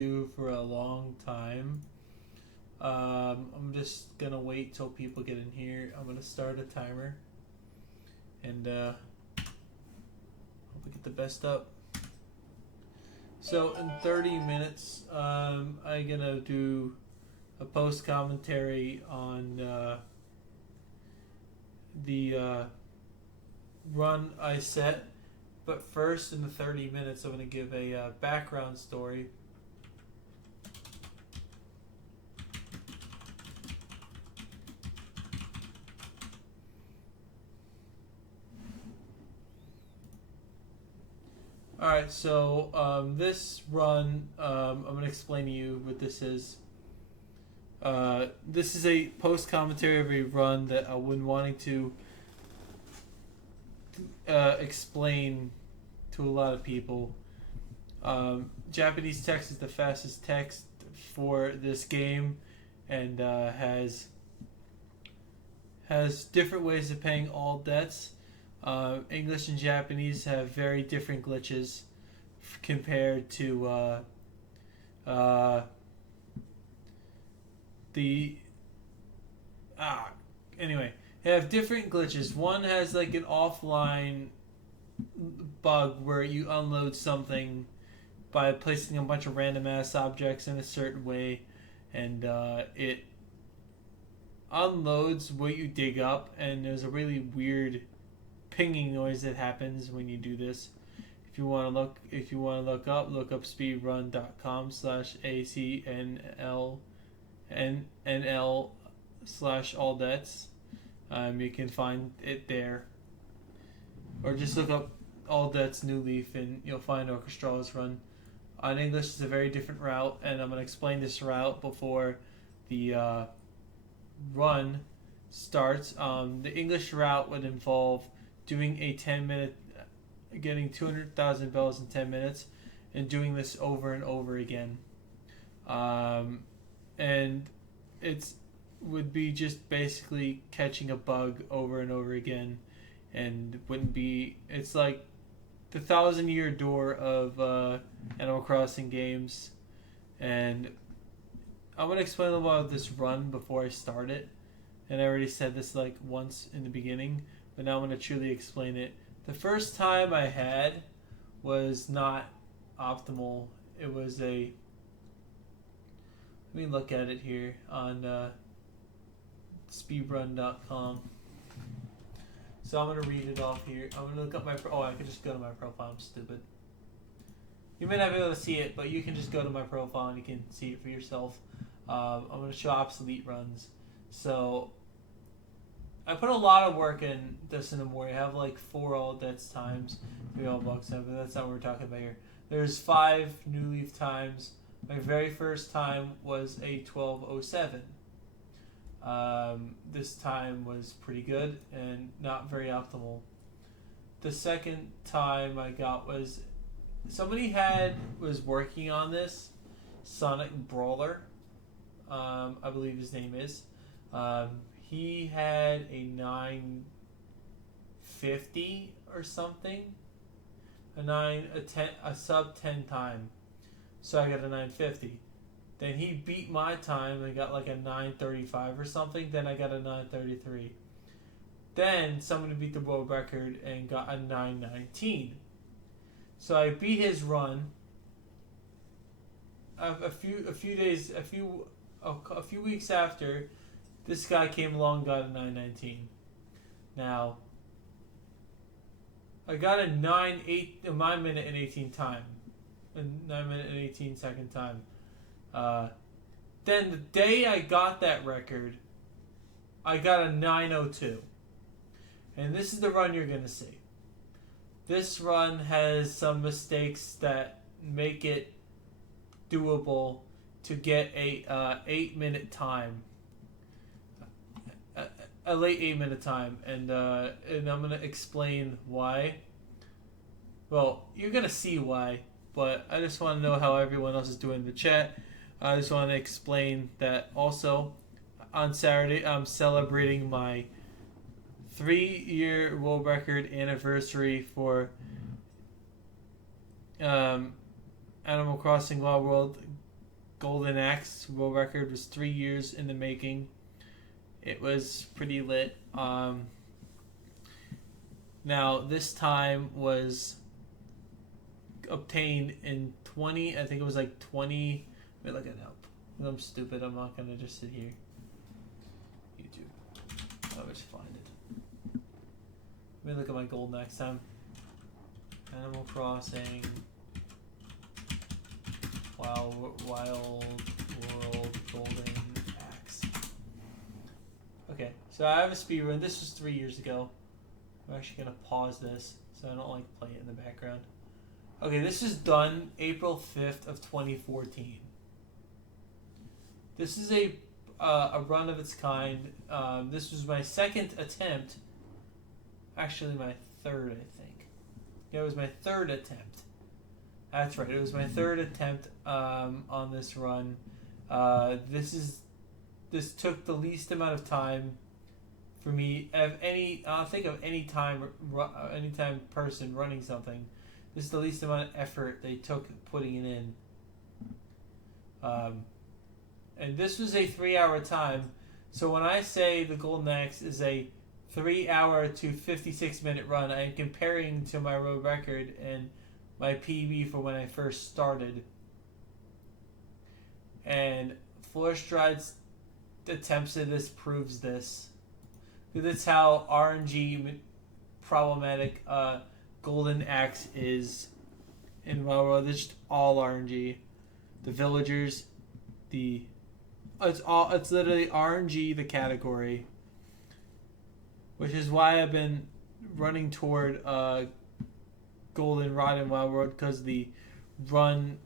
do for a long time. I'm just gonna wait till people get in here. I'm gonna start a timer and hope we get the best up. So in 30 minutes, I'm gonna do a post commentary on the run I set. But first, in the 30 minutes, I'm gonna give a background story. Alright, so this run, I'm going to explain to you what this is. This is a post commentary of a run that I've been wanting to explain to a lot of people. Japanese text is the fastest text for this game and has different ways of paying all debts. English and Japanese have very different glitches compared to anyway, they have different glitches. One has like an offline bug where you unload something by placing a bunch of random ass objects in a certain way, and it unloads what you dig up, and there's a really weird pinging noise that happens when you do this. If you want to look up speedrun.com/acnl/all debts. You can find it there, or just look up all debts new leaf and you'll find Orchestrala's run. On English, it's a very different route, and I'm going to explain this route before the run starts. The English route would involve doing a 10-minute, getting 200,000 bells in 10 minutes, and doing this over and over again. And it's would be just basically catching a bug over and over again, and wouldn't be. It's like the 1,000-year door of Animal Crossing games, and I'm gonna explain a little about this run before I start it. And I already said this like once in the beginning, but now I'm going to truly explain it. The first time I had was not optimal. It was a... Let me look at it here on speedrun.com. So I'm going to read it off here. I'm going to look up my... I could just go to my profile. I'm stupid. You may not be able to see it, but you can just go to my profile and you can see it for yourself. I'm going to show obsolete runs. So... I put a lot of work in this in the morning. I have like 4 all debts times, 3 all bucks, but that's not what we're talking about here. There's 5 new leaf times. My very first time was a 1207. This time was pretty good and not very optimal. The second time I got was somebody was working on this Sonic Brawler. I believe his name is. He had a 950 or something, a sub 10 time, so I got a 950. Then he beat my time and got like a 935 or something. Then I got a 933. Then somebody beat the world record and got a 919. So I beat his run. A few weeks after, this guy came along and got a 919. Now, I got a 9 minute and 18 time. A 9 minute and 18 second time. Then the day I got that record, I got a 902. And this is the run you're going to see. This run has some mistakes that make it doable to get a 8-minute time. A late 8-minute time, and I'm gonna explain why. Well, you're gonna see why, but I just want to know how everyone else is doing in the chat. I just want to explain that also on Saturday I'm celebrating my 3-year world record anniversary for Animal Crossing Wild World Golden Axe world record was 3 years in the making. It was pretty lit. Now, this time was obtained in 20, I think it was like 20, wait, look it up. I'm stupid, I'm not gonna just sit here. YouTube. I'll just find it. Let me look at my gold next time. Animal Crossing. Wild World Golden Axe. Okay, so I have a speed run. This was 3 years ago. I'm actually gonna pause this so I don't like play it in the background. Okay, this is done April 5th of 2014. This is a run of its kind. This was my second attempt. Actually, my third, I think. Yeah, it was my third attempt. That's right. It was my third attempt on this run. This took the least amount of time for me. I'll think of any time person running something. This is the least amount of effort they took putting it in. And this was a 3-hour time. So when I say the Golden Axe is a 3-hour to 56-minute run, I am comparing to my road record and my PB for when I first started. And Floor Stride's attempts at this proves this. That's how RNG problematic Golden Axe is in Wild World. It's just all RNG. The villagers, it's literally RNG the category. Which is why I've been running toward Golden Rod in Wild World, because the run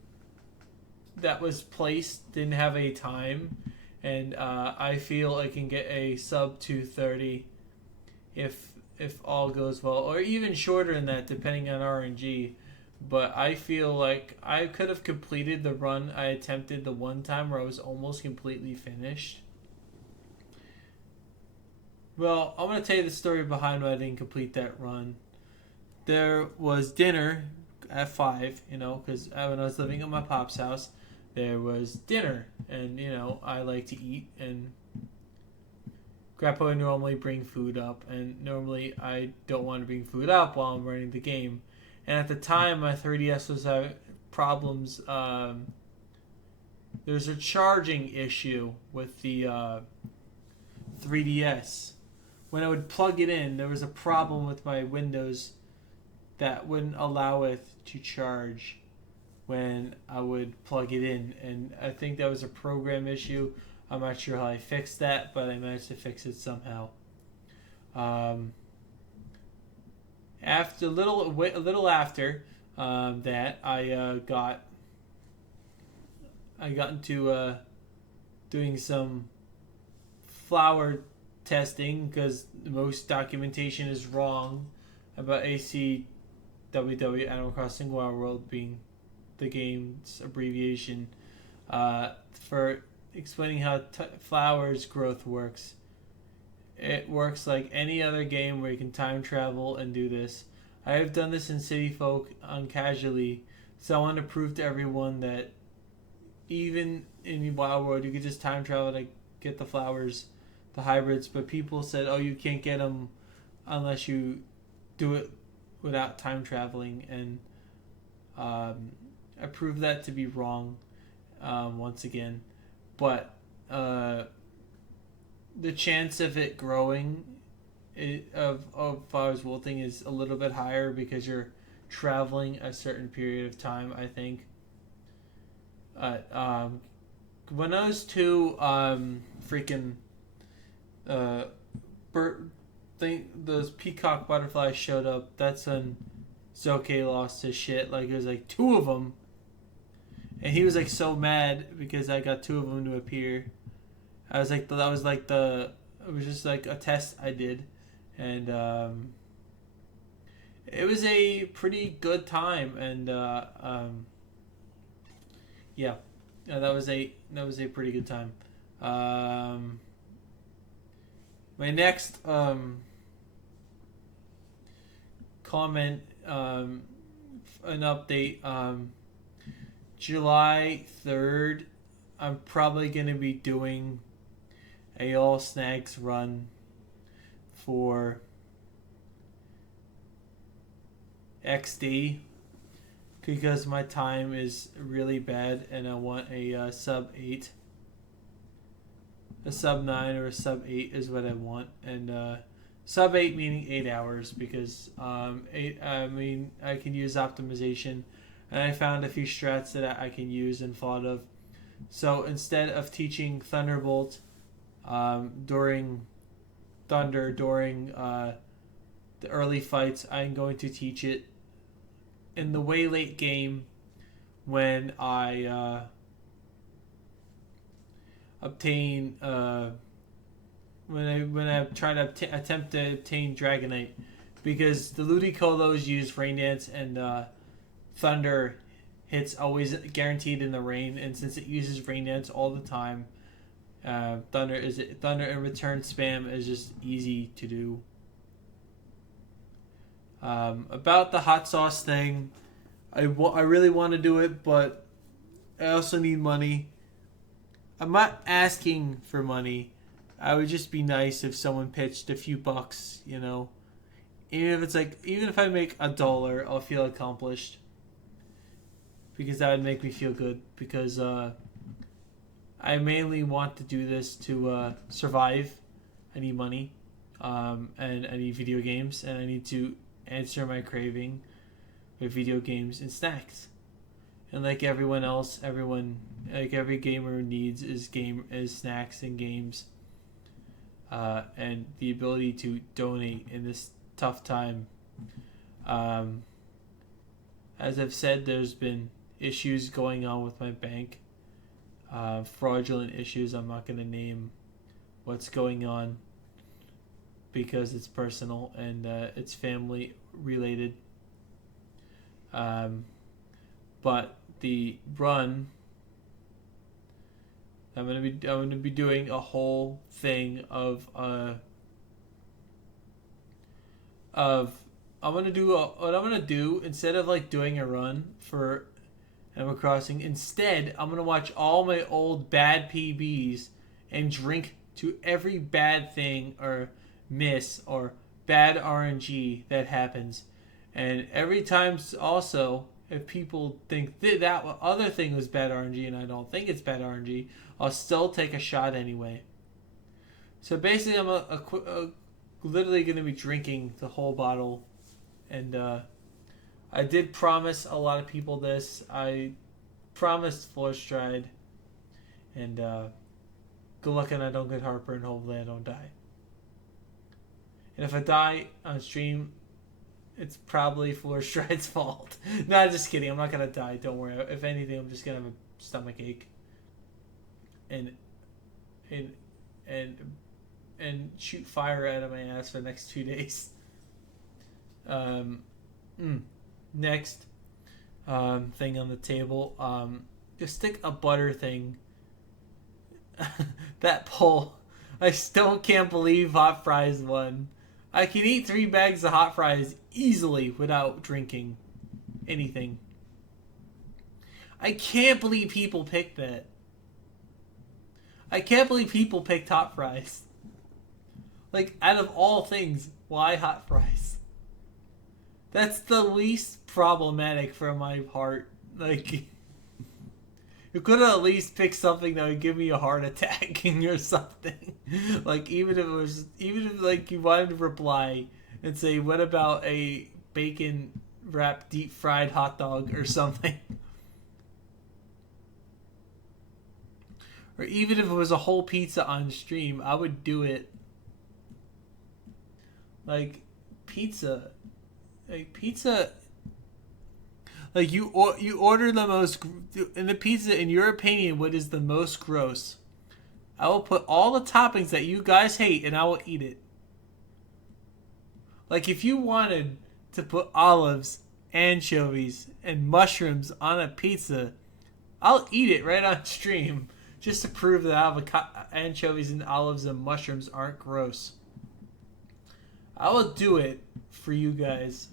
that was placed didn't have a time, and I feel I can get a sub 230 if all goes well, or even shorter than that depending on RNG. But I feel like I could have completed the run I attempted the one time where I was almost completely finished. Well, I'm going to tell you the story behind why I didn't complete that run. There was dinner at 5, because when I was living at my pop's house, there was dinner. And, I like to eat, and Grandpa would normally bring food up. And normally I don't want to bring food up while I'm running the game. And at the time, my 3DS was having problems. There's a charging issue with the 3DS. When I would plug it in, there was a problem with my Windows that wouldn't allow it to charge when I would plug it in. And I think that was a program issue. I'm not sure how I fixed that, but I managed to fix it somehow. After a little after that, I got into doing some flower testing, because most documentation is wrong about ACWW, Animal Crossing Wild World, being the game's abbreviation for explaining how flowers growth works. It works like any other game where you can time travel and do this. I have done this in City Folk uncasually, so I want to prove to everyone that even in Wild World you could just time travel to get the flowers, the hybrids. But people said, oh, you can't get them unless you do it without time traveling, and I proved that to be wrong once again. But the chance of it growing, of flowers wilting, is a little bit higher because you're traveling a certain period of time, I think. When those two those peacock butterflies showed up, that's when Zoke lost his shit. Like, it was like 2 of them, and he was like so mad because I got 2 of them to appear. I was like, it was just like a test I did, and it was a pretty good time, and that was a pretty good time. My next comment, an update, July 3rd I'm probably going to be doing a all snags run for XD because my time is really bad and I want a sub 8. A sub 9 or a sub 8 is what I want. And sub 8 meaning 8 hours because I can use optimization. And I found a few strats that I can use and thought of. So instead of teaching Thunderbolt during the early fights, I'm going to teach it in the way late game when I obtain when I try to attempt to obtain Dragonite, because the Ludicolo's use Rain Dance and Thunder hits always guaranteed in the rain, and since it uses Rain Dance all the time, Thunder and return spam is just easy to do. About the hot sauce thing, I really want to do it, but I also need money. I'm not asking for money. I would just be nice if someone pitched a few bucks, you know. Even if I make $1, I'll feel accomplished. Because that would make me feel good. Because I mainly want to do this to survive. I need money. And I need video games. And I need to answer my craving with video games and snacks. And like everyone else, every gamer needs is snacks and games. And the ability to donate in this tough time. As I've said, there's been issues going on with my bank. Fraudulent issues. I'm not going to name what's going on because it's personal and it's family related. But the run, I'm gonna be doing a whole thing of what I'm gonna do instead of like doing a run for Animal Crossing. Instead, I'm gonna watch all my old bad PBs and drink to every bad thing or miss or bad RNG that happens. And every time also, if people think that other thing was bad RNG and I don't think it's bad RNG, I'll still take a shot anyway. So basically, I'm literally going to be drinking the whole bottle. And I did promise a lot of people this. I promised Floor Stride. And good luck and I don't get heartburn. Hopefully I don't die. And if I die on stream, it's probably Floor Stride's fault. No, just kidding. I'm not going to die. Don't worry. If anything, I'm just going to have a stomach ache. And shoot fire out of my ass for the next 2 days. Next thing on the table. Just stick a butter thing. That poll. I still can't believe Hot Fries won. I can eat 3 bags of Hot Fries easily without drinking anything. I can't believe people picked that. I can't believe people picked Hot Fries. Like, out of all things, why Hot Fries? That's the least problematic for my heart. Like, you could have at least picked something that would give me a heart attack or something. Like, even if like you wanted to reply and say, what about a bacon wrapped deep fried hot dog or something? Or even if it was a whole pizza on stream, I would do it. Like, pizza. Like, you order the most... In the pizza, in your opinion, what is the most gross? I will put all the toppings that you guys hate, and I will eat it. Like, if you wanted to put olives, anchovies, and mushrooms on a pizza, I'll eat it right on stream. Just to prove that anchovies and olives and mushrooms aren't gross. I will do it for you guys.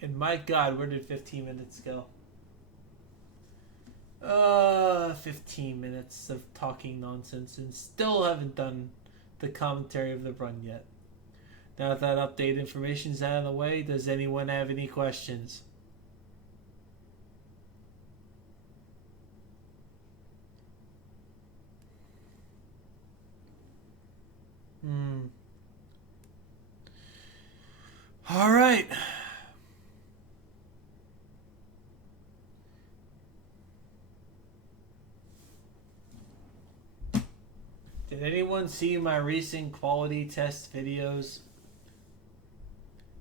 And my God, where did 15 minutes go? 15 minutes of talking nonsense and still haven't done the commentary of the run yet. Now that update information's out of the way, does anyone have any questions? All right. Did anyone see my recent quality test videos?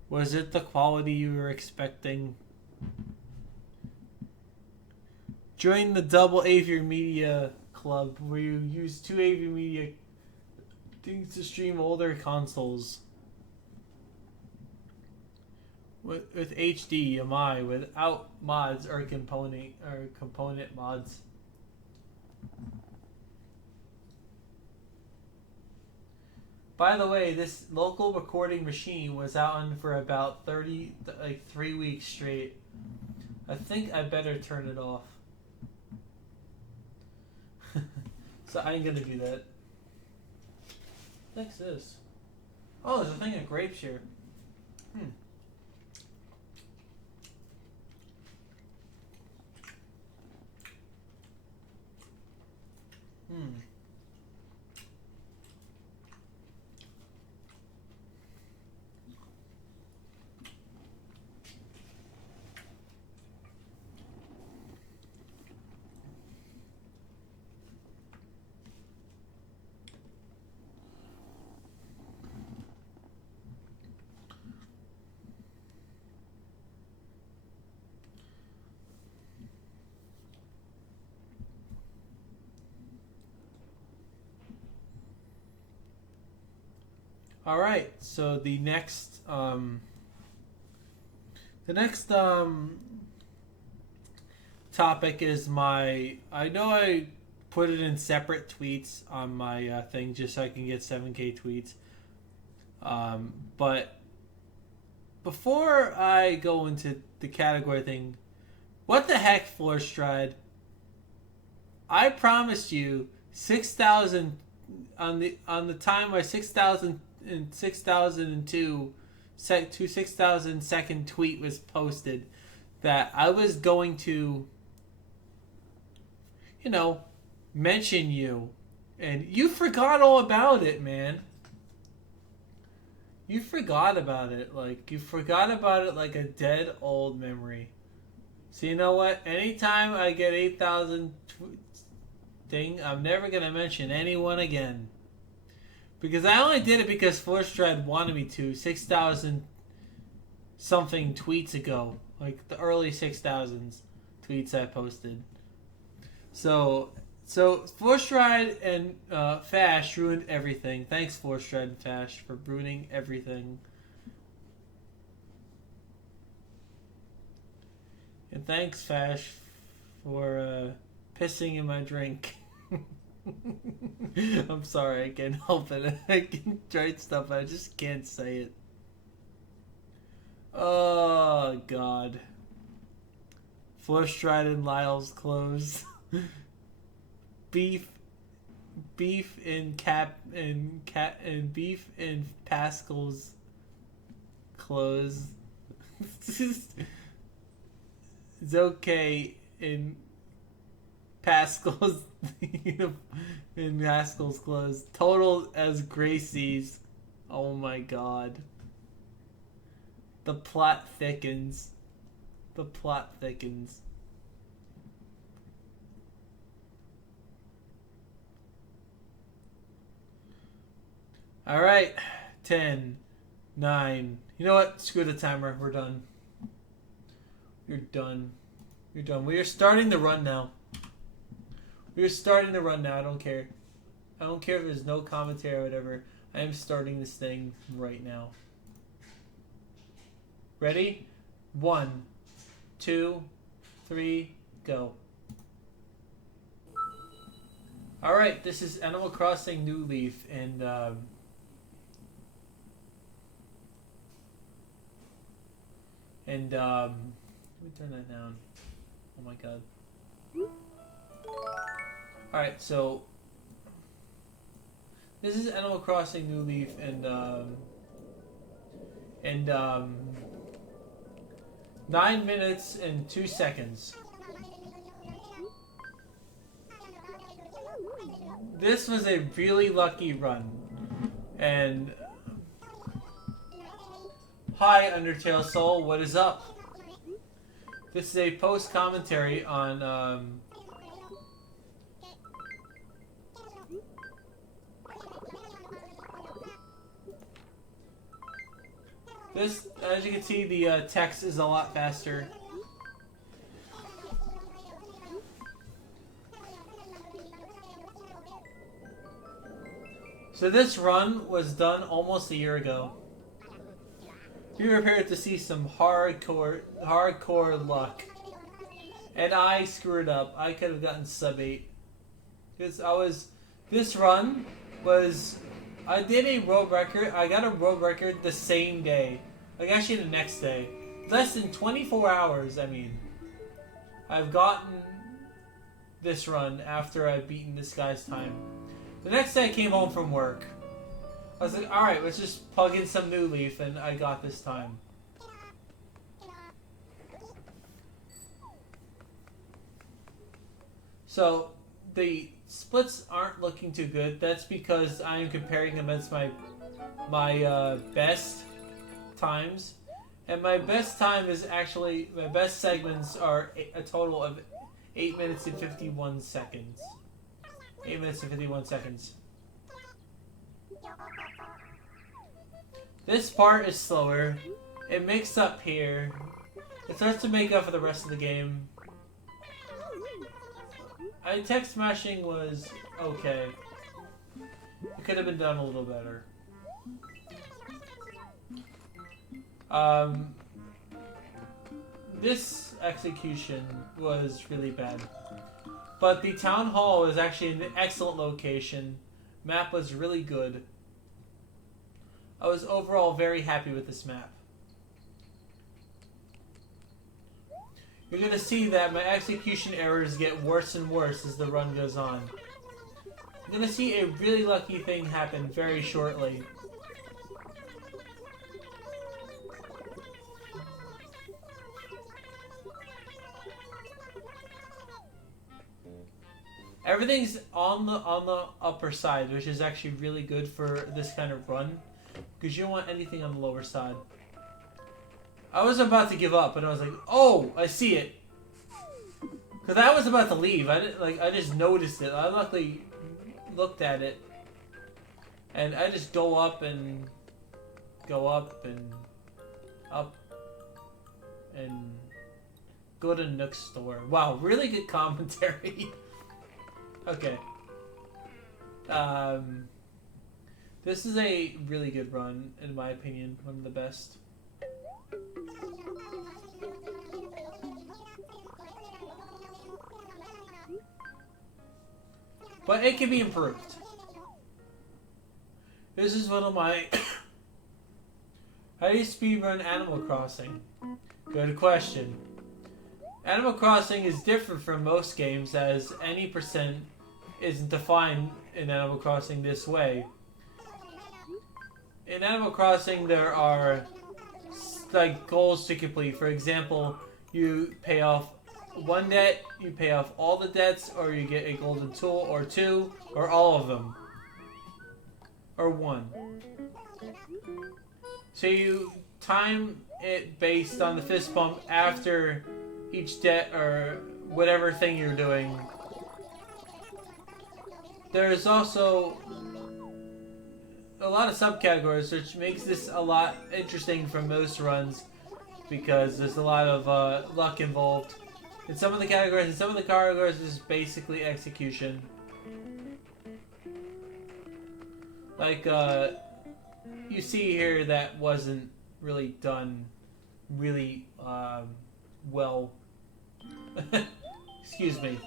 Was it the quality you were expecting? Join the Double Aviary Media Club, where you use 2 Aviary Media things to stream older consoles with HDMI without mods or component mods. By the way, this local recording machine was out on for about 3 weeks straight. I think I better turn it off. So I ain't gonna do that. What's this? Oh, there's a thing of grapes here. All right, so the next topic is my. I know I put it in separate tweets on my thing just so I can get 7K tweets. But before I go into the category thing, what the heck, Florstride? I promised you 6,000 on the time my 6,000 in 6002 to 6,000 second tweet was posted that I was going to, mention you, and you forgot all about it, man. You forgot about it like a dead old memory. So you know what? Anytime I get 8,000 thing, I'm never gonna mention anyone again. Because I only did it because Forstrad wanted me to 6,000 something tweets ago. Like the early 6,000s tweets I posted. So Forstrad and Fash ruined everything. Thanks, Forstrad and Fash, for ruining everything. And thanks, Fash, for pissing in my drink. I'm sorry, I can't help it. I can write stuff, I just can't say it. Oh, God. Forstride and Lyle's clothes. Beef in beef in Pascal's clothes. It's okay in Pascal's in Pascal's clothes. Total as Gracie's. Oh my God. The plot thickens. The plot thickens. Alright. 10, 9. You know what? Screw the timer. We're done. You're done. You're done. We are starting the run now. We are starting the run now. I don't care. I don't care if there's no commentary or whatever. I am starting this thing right now. Ready? 1, 2, 3, go. Alright, this is Animal Crossing New Leaf, and let me turn that down. Oh my God. Alright, so this is Animal Crossing New Leaf and 9 minutes and 2 seconds. This was a really lucky run. And hi Undertale Soul, what is up? This is a post commentary on this, as you can see, the text is a lot faster. So this run was done almost a year ago. Be prepared to see some hardcore luck. And I screwed up. I could have gotten sub 8. This run was, I did a world record. I got a world record the same day. Like actually the next day. Less than 24 hours, I mean. I've gotten this run after I've beaten this guy's time. The next day I came home from work. I was like, alright, let's just plug in some New Leaf, and I got this time. So, the splits aren't looking too good. That's because I am comparing against my best times. And my best time is actually, my best segments are a total of 8 minutes and 51 seconds. 8 minutes and 51 seconds. This part is slower. It makes up here. It starts to make up for the rest of the game. Text smashing was okay. It could have been done a little better. This execution was really bad. But the town hall is actually an excellent location. Map was really good. I was overall very happy with this map. You're going to see that my execution errors get worse and worse as the run goes on. You're going to see a really lucky thing happen very shortly. Everything's on the upper side, which is actually really good for this kind of run, because you don't want anything on the lower side. I was about to give up, and I was like, "Oh, I see it," because I was about to leave. I just noticed it. I luckily looked at it, and I just go up and up and go to Nook's store. Wow, really good commentary. Okay. This is a really good run, in my opinion. One of the best. But it can be improved. This is one of my... How do you speedrun Animal Crossing? Good question. Animal Crossing is different from most games, as any percent isn't defined in Animal Crossing this way. In Animal Crossing, there are like goals to complete. For example, you pay off one debt, you pay off all the debts, or you get a golden tool, or 2, or all of them, or 1. So you time it based on the fist bump after each debt or whatever thing you're doing. There's also a lot of subcategories, which makes this a lot interesting from most runs, because there's a lot of luck involved in some of the categories. And some of the categories is basically execution. Like you see here, that wasn't really done really well. Excuse me.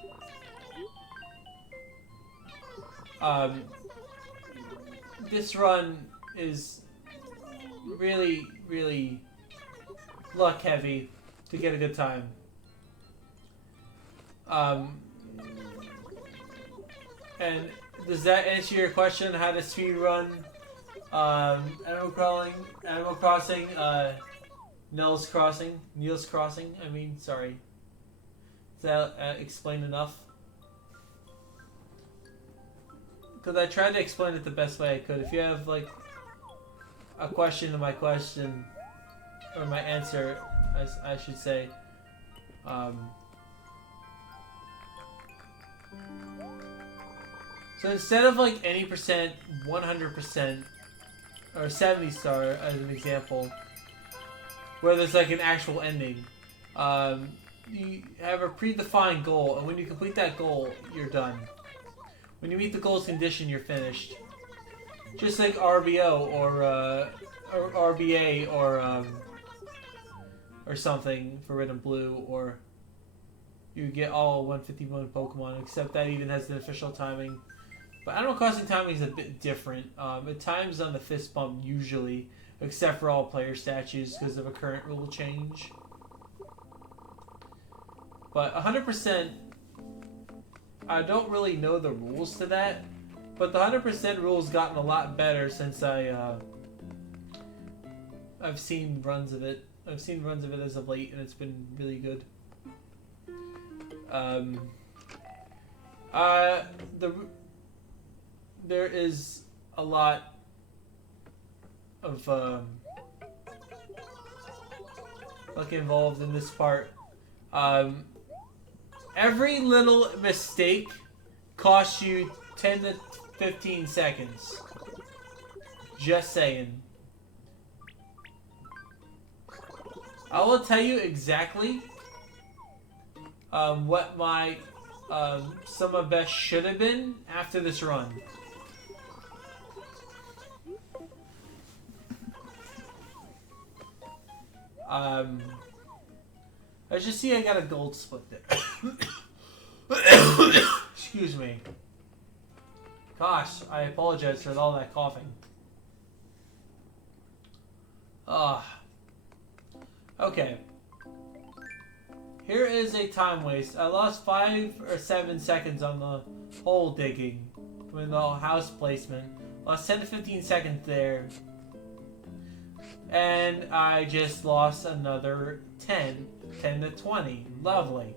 This run is really, really luck heavy to get a good time. And does that answer your question? How to speedrun Animal Crossing, Nils Crossing? I mean, sorry. Is that explain enough? Because I tried to explain it the best way I could. If you have like a question to my question, or my answer, I should say. So instead of like any percent, 100%, or 70 star as an example, where there's like an actual ending, you have a predefined goal, and when you complete that goal, you're done. When you meet the goal's condition, you're finished. Just like RBO or RBA or something for Red and Blue, or you get all 151 Pokemon, except that even has an official timing. But Animal Crossing timing is a bit different. It times on the fist bump usually, except for all player statues because of a current rule change. But 100%, I don't really know the rules to that, but the 100% rule's gotten a lot better since I've seen runs of it. I've seen runs of it as of late, and it's been really good. There is a lot of luck involved in this part. Every little mistake costs you 10 to 15 seconds. Just saying. I will tell you exactly what my some of best should have been after this run. As you see, I got a gold split there. Excuse me. Gosh, I apologize for all that coughing. Okay. Here is a time waste. I lost 5 or 7 seconds on the hole digging with the house placement. Lost 10 to 15 seconds there. And I just lost another 10 to 20. Lovely.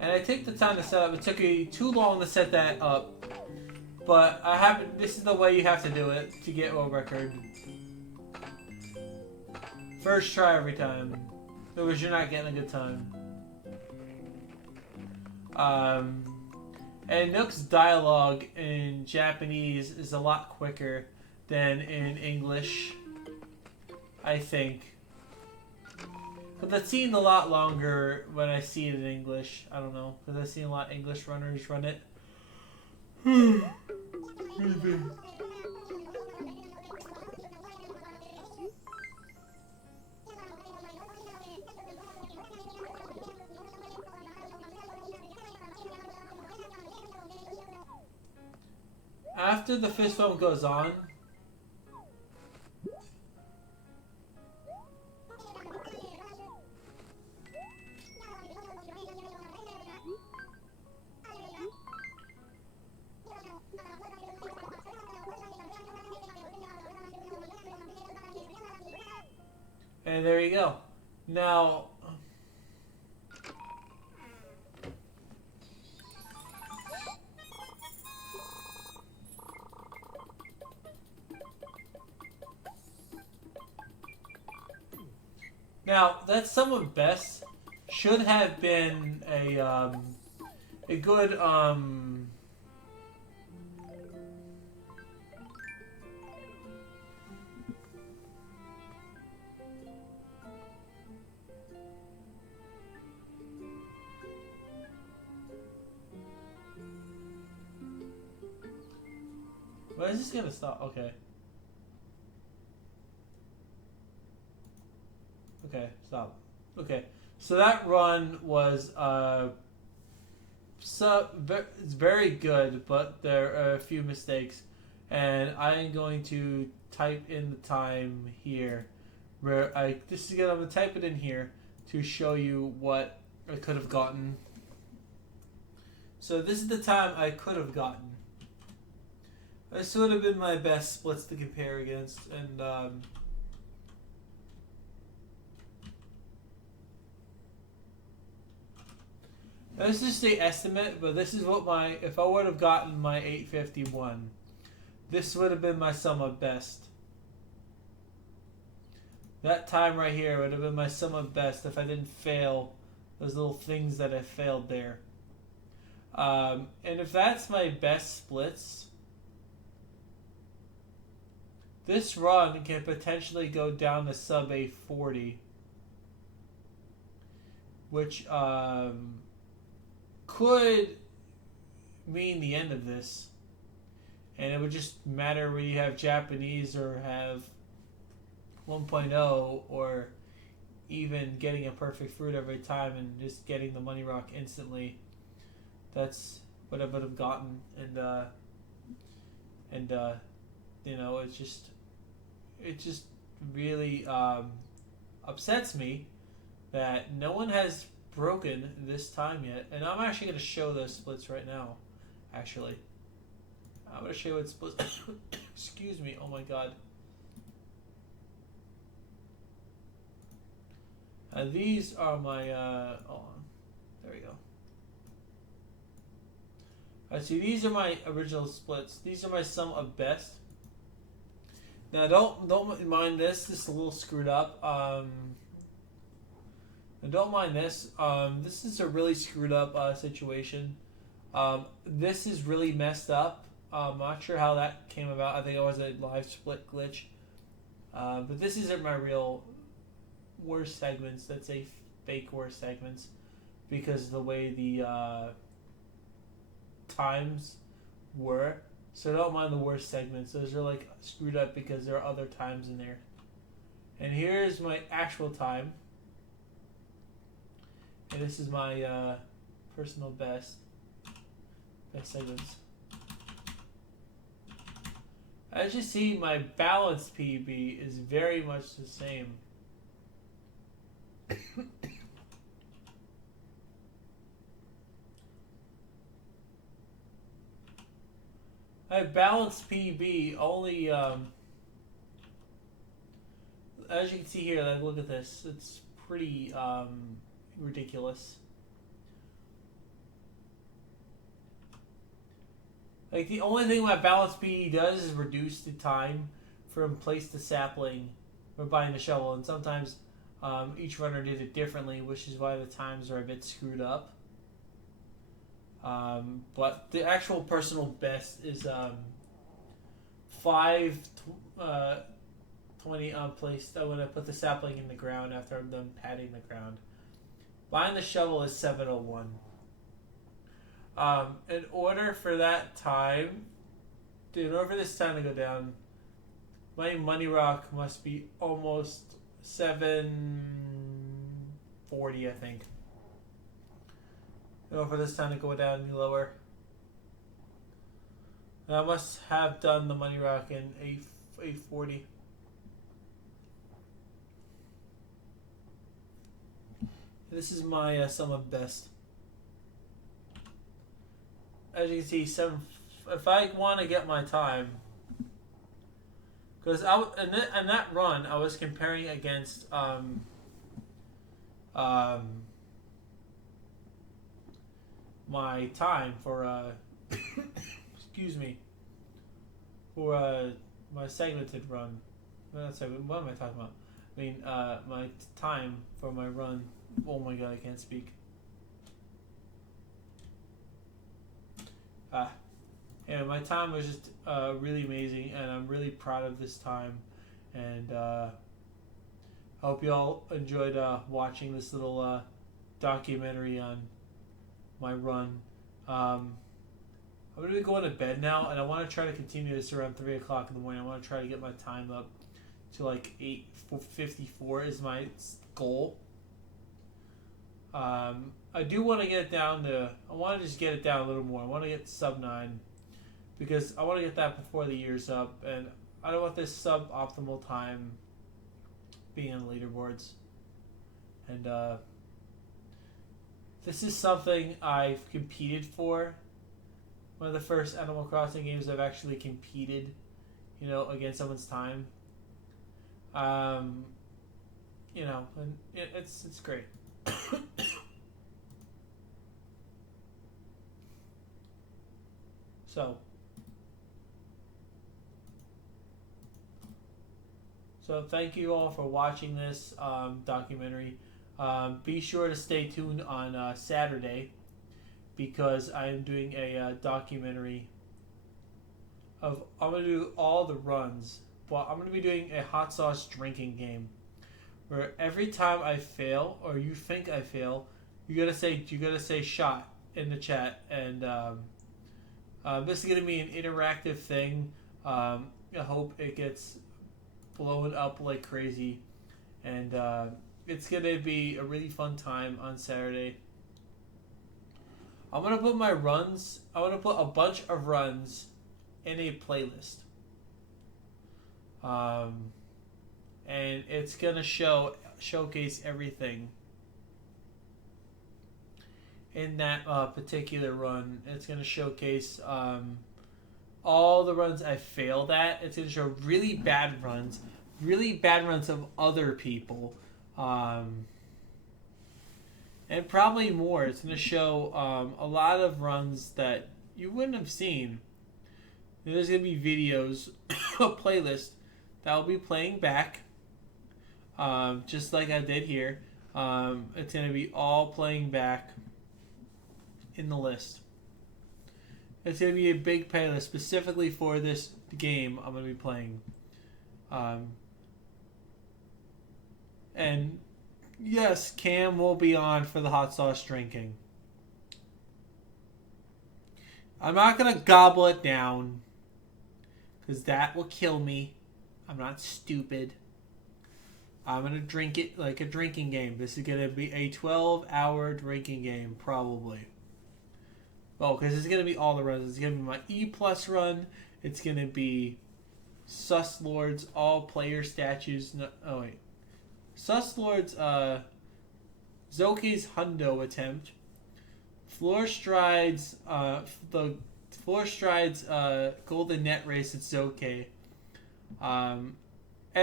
And I take the time to set up. It took me too long to set that up. But this is the way you have to do it to get world record. First try every time. Because you're not getting a good time. And Nook's dialogue in Japanese is a lot quicker than in English, I think. But that's seen a lot longer when I see it in English. I don't know, because I've seen a lot of English runners run it. After the fist bump goes on, and there you go. Now, that somewhat best should have been a good Why is this gonna stop? Okay. Okay, stop. Okay, so that run was it's very good, but there are a few mistakes, and I am going to type in the time here, where I'm gonna type it in here to show you what I could have gotten. So this is the time I could have gotten. This would have been my best splits to compare against, and this is the estimate, but this is what my, if I would have gotten my 851, this would have been my sum of best. That time right here would have been my sum of best if I didn't fail those little things that I failed there. And if that's my best splits, this run can potentially go down to sub 840, which could mean the end of this. And it would just matter whether you have Japanese or have 1.0, or even getting a perfect fruit every time and just getting the money rock instantly. That's what I would have gotten, and you know, it just really upsets me that no one has broken this time yet. And I'm actually going to show those splits right now. Actually, I'm going to show you what splits. Excuse me. Oh my god. These are my. Hold on. There we go. Alright, see, these are my original splits. These are my sum of best. Now, don't mind this. This is a little screwed up. Don't mind this. This is a really screwed up situation. This is really messed up. I'm not sure how that came about. I think it was a live split glitch. But this isn't my real worst segments. That's a fake worst segments because of the way the times were. So don't mind the worst segments. Those are like screwed up because there are other times in there. And here's my actual time. And this is my personal best segments. As you see, my balanced PB is very much the same. My balanced PB only, as you can see here, like, look at this. It's pretty ridiculous. Like, the only thing my balanced PB does is reduce the time from place to sapling or buying the shovel, and sometimes each runner did it differently, which is why the times are a bit screwed up. But the actual personal best is 520 placed when I put the sapling in the ground after I'm done patting the ground. Buying the shovel is 701. In order for that time, in order for this time to go down, my money rock must be almost 740, I think. In order for this time to go down any lower. And I must have done the money rock in 840. This is my sum of best. As you can see, if I want to get my time, because in that run I was comparing against my time for excuse me, for my segmented run. Not segmented, what am I talking about? I mean my time for my run. Oh my god, I can't speak. And my time was just really amazing, and I'm really proud of this time. And I hope you all enjoyed watching this little documentary on my run. I'm going to be going to bed now, and I want to try to continue this around 3 o'clock in the morning. I want to try to get my time up to like 8:54 is my goal. I do want to get it down to, I want to just get it down a little more. I want to get sub 9 because I want to get that before the year's up, and I don't want this suboptimal time being on the leaderboards. And This is something I've competed for. One of the first Animal Crossing games I've actually competed, against someone's time. And it's great. So thank you all for watching this documentary. Be sure to stay tuned on Saturday, because I am doing a documentary I'm going to do all the runs, but I'm going to be doing a hot sauce drinking game, where every time I fail, or you think I fail, you gotta say shot in the chat, and this is gonna be an interactive thing. I hope it gets blown up like crazy, and it's gonna be a really fun time on Saturday. I'm gonna put a bunch of runs in a playlist, and it's gonna showcase everything in that particular run. It's gonna showcase all the runs I failed at. It's gonna show really bad runs of other people, and probably more. It's gonna show a lot of runs that you wouldn't have seen. There's going to be videos, a playlist that I'll be playing back, just like I did here. It's going to be all playing back in the list. It's going to be a big playlist specifically for this game I'm going to be playing. And yes, Cam will be on for the hot sauce drinking. I'm not going to gobble it down, because that will kill me. I'm not stupid. I'm going to drink it like a drinking game. This is going to be a 12-hour drinking game, probably. Oh, because it's going to be all the runs. It's going to be my E+ run. It's going to be Sus Lords, all player statues. No, oh, wait. Sus Lords, Zoki's Hundo attempt. Floor Strides, Golden Net Race at Zoke. And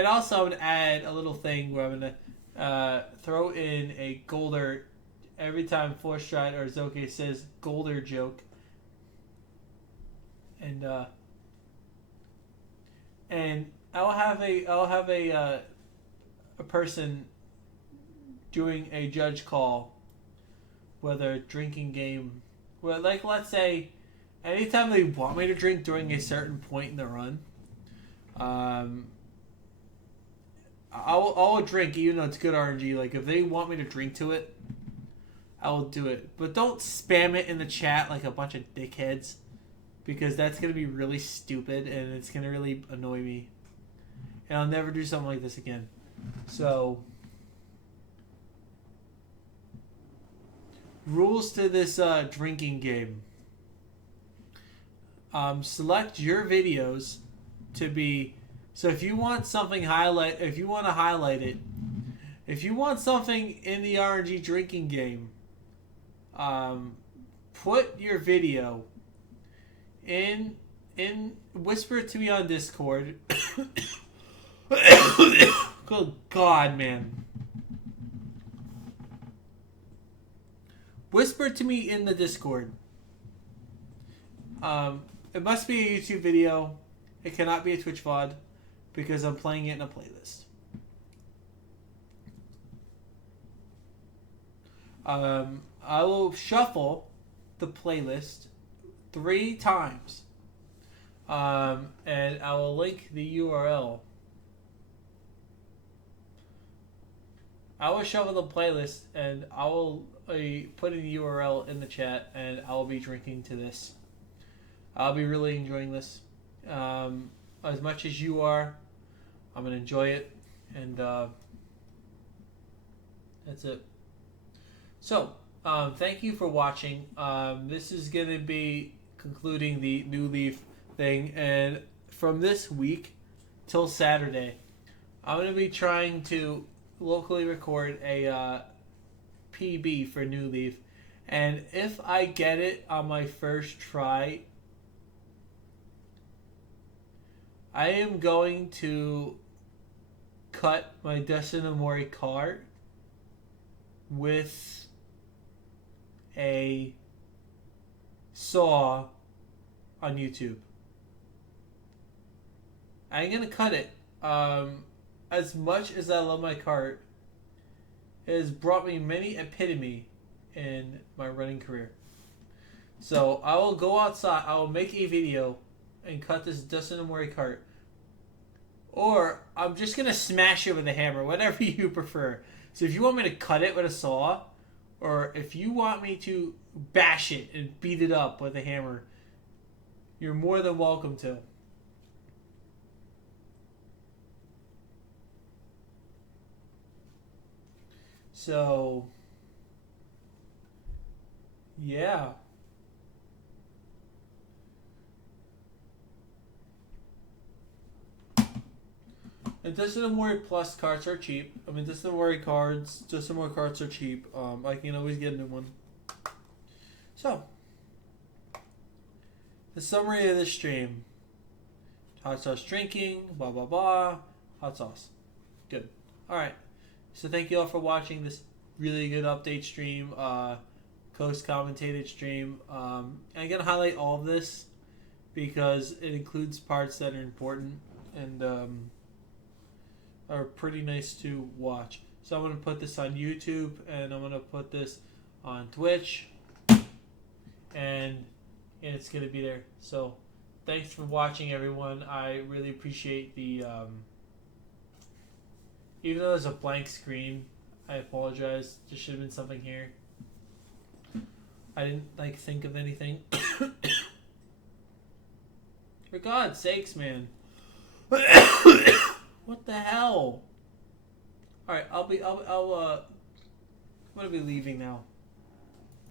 also I'm going to add a little thing where I'm going to throw in a Golder every time Floor Stride or Zoke says Golder joke. And I'll have a person doing a judge call whether drinking game, well, like, let's say anytime they want me to drink during a certain point in the run, I'll drink even though it's good RNG. Like, if they want me to drink to it, I will do it. But don't spam it in the chat like a bunch of dickheads, because that's going to be really stupid and it's going to really annoy me. And I'll never do something like this again. So, rules to this drinking game. Select your videos to be, so if you want something if you want to highlight it, if you want something in the RNG drinking game, put your video in whisper it to me on Discord. Good God, man. Whisper to me in the Discord. It must be a YouTube video. It cannot be a Twitch VOD, because I'm playing it in a playlist. I will shuffle the playlist 3 times. And I will link the URL. I will shuffle the playlist, and I will put in the URL in the chat, and I will be drinking to this. I'll be really enjoying this. As much as you are, I'm going to enjoy it. And that's it. So, thank you for watching. This is going to be concluding the New Leaf thing. And from this week till Saturday, I'm going to be trying to locally record a PB for New Leaf. And if I get it on my first try, I am going to cut my Dustin Amori card with a saw on YouTube. I'm going to cut it. As much as I love my cart, it has brought me many epitome in my running career. So I will go outside, I will make a video and cut this Dustin Amori cart. Or I'm just going to smash it with a hammer, whatever you prefer. So if you want me to cut it with a saw, or if you want me to bash it and beat it up with a hammer, you're more than welcome to. So, yeah. And Dustin Amori Plus cards are cheap. I mean, Dustin Amori cards are cheap. I can always get a new one. So, the summary of this stream. Hot sauce drinking, blah, blah, blah. Hot sauce. Good. Alright. So thank you all for watching this really good update stream. Commentated stream. I'm going to highlight all of this because it includes parts that are important and are pretty nice to watch. So I'm going to put this on YouTube and I'm going to put this on Twitch and it's going to be there. So thanks for watching, everyone. I really appreciate the even though there's a blank screen, I apologize. There should have been something here. I didn't think of anything. For God's sakes, man. What the hell? Alright, I'm gonna be leaving now.